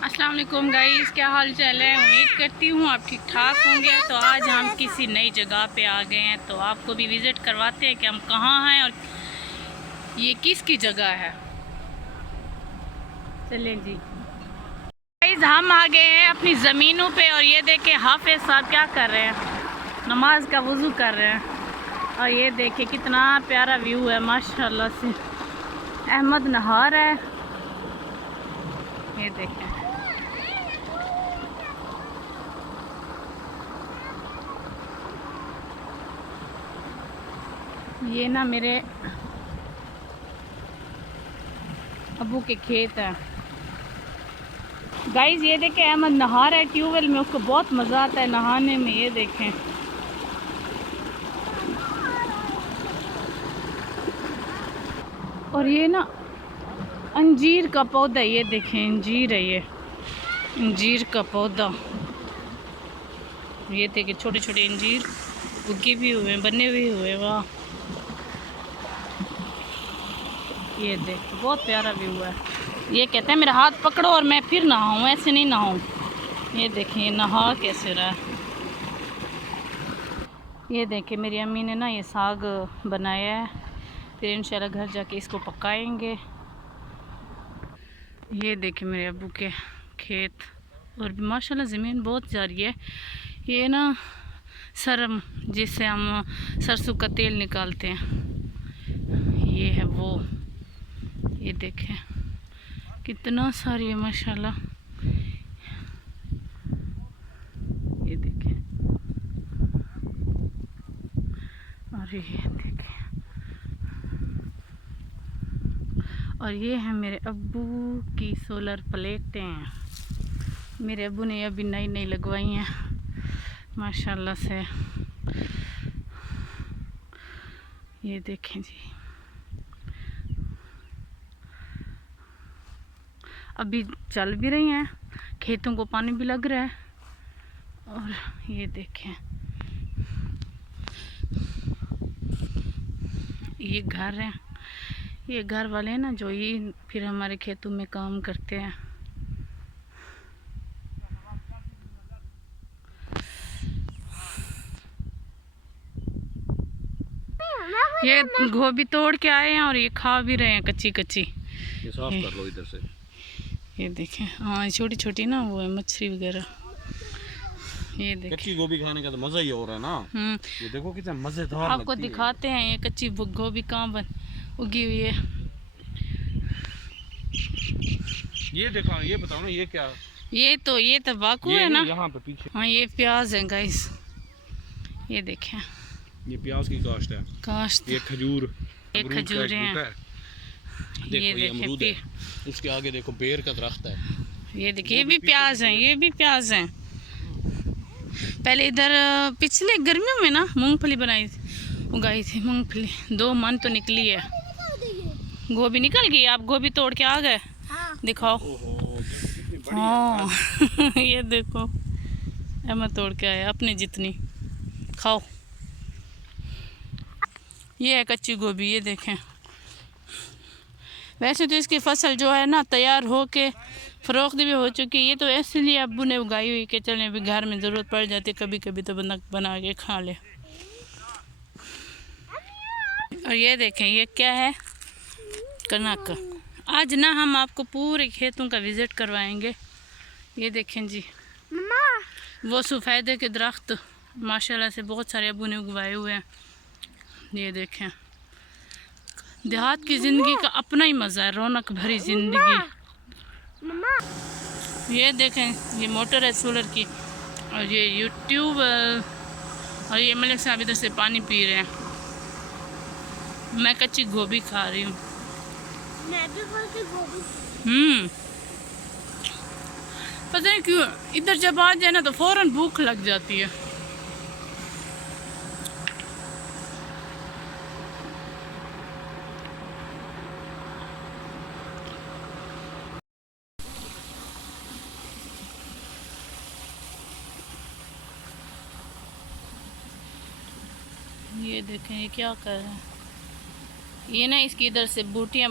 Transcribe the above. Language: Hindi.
अस्सलाम वालेकुम गाइस, क्या हाल चाल है। उम्मीद करती हूँ आप ठीक ठाक होंगे। तो आज हम किसी नई जगह पे आ गए हैं, तो आपको भी विज़िट करवाते हैं कि हम कहाँ हैं और ये किसकी जगह है। चलें जी गाइस, हम आ गए हैं अपनी ज़मीनों पे और ये देखें हाफिज़ साहब क्या कर रहे हैं, नमाज का वज़ू कर रहे हैं। और ये देखें कितना प्यारा व्यू है माशाल्लाह से। अहमद नहा रहा है, ये देखें। ये ना मेरे अबू के खेत है गाइस। ये देखें अहमद नहा रहा है ट्यूबवेल में, उसको बहुत मज़ा आता है नहाने में। ये देखें और ये ना अंजीर का पौधा, ये देखें अंजीर है, ये अंजीर का पौधा। ये देखें छोटे छोटे अंजीर उगे भी हुए हैं, बने भी हुए। वाह, ये देख बहुत प्यारा व्यू है। ये कहते हैं मेरा हाथ पकड़ो और मैं फिर नहाऊं, ऐसे नहीं नहाऊं। ये देखें ये नहा कैसे रहा है। ये देखें मेरी अम्मी ने ना ये साग बनाया है, फिर इंशाल्लाह घर जाके इसको पकाएंगे। ये देखें मेरे अब्बू के खेत, और माशाल्लाह ज़मीन बहुत जा रही है। ये ना सरम, जिससे हम सरसों का तेल निकालते हैं, ये है वो। ये देखें कितना सारी है माशाल्लाह। ये देखें और ये देखें, और ये है मेरे अब्बू की सोलर प्लेटें। मेरे अब्बू ने अभी नई नई लगवाई हैं माशाल्लाह से। ये देखें जी, अभी चल भी रही हैं, खेतों को पानी भी लग रहा है। और ये देखें ये घर है, ये घर वाले हैं ना जो ये फिर हमारे खेतों में काम करते हैं। ये गोभी तोड़ के आए हैं और ये खा भी रहे हैं कच्ची कच्ची। ये साफ कर लो इधर से। ये देखें, हाँ छोटी छोटी ना वो है मछली वगैरह। ये देखें कच्ची गोभी खाने का तो मज़ा ही और है ना। ये देखो कितना मज़ेदार आपको दिखाते हैं ये कच्ची गोभी कहाँ उगी हुई है। ये देखो, ये बताओ ना ये क्या। ये तो बाकू है ना, यहाँ पे पीछे। हाँ ये प्याज है गाइस। ये देखें ये प्याज की काश्त है, काश्त। ये खजूर, ये खजूरें हैं। देखो ये अमरूद है, उसके आगे देखो बेर का दरख्त है। ये देखिए ये भी प्याज हैं, ये भी प्याज हैं। पहले इधर पिछले गर्मियों में ना मूंगफली उगाई थी मूंगफली, 2 मन तो निकली है। गोभी निकल गई, आप गोभी तोड़ के आ गए। दिखाओ। हाँ ये देखो मैं तोड़ के आया अपने जितनी, खाओ। ये है कच्ची गोभी, ये देखें। वैसे तो इसकी फसल जो है ना तैयार हो के फ़रोख्त भी हो चुकी है। ये तो इसलिए अब्बू ने उगाई हुई कि चलें अभी घर में ज़रूरत पड़ जाती, कभी कभी तो बंदा बना के खा ले। और ये देखें ये क्या है, कनक। आज ना हम आपको पूरे खेतों का विज़िट करवाएंगे। ये देखें जी वो सफ़ेदे के दरख्त माशाल्लाह से बहुत सारे अब्बू ने उगवाए हुए हैं। ये देखें देहात की ज़िंदगी का अपना ही मज़ा है, रौनक भरी ज़िंदगी। ये देखें ये मोटर है सोलर की, और ये यूट्यूब, और ये मलिक साहब इधर से पानी पी रहे हैं। मैं कच्ची गोभी खा रही हूँ। पता नहीं क्यों इधर जब आ जाए ना तो फ़ौरन भूख लग जाती है। ये देखें ये क्या कर रहे हैं, ये ना इसकी इधर से बूटियाँ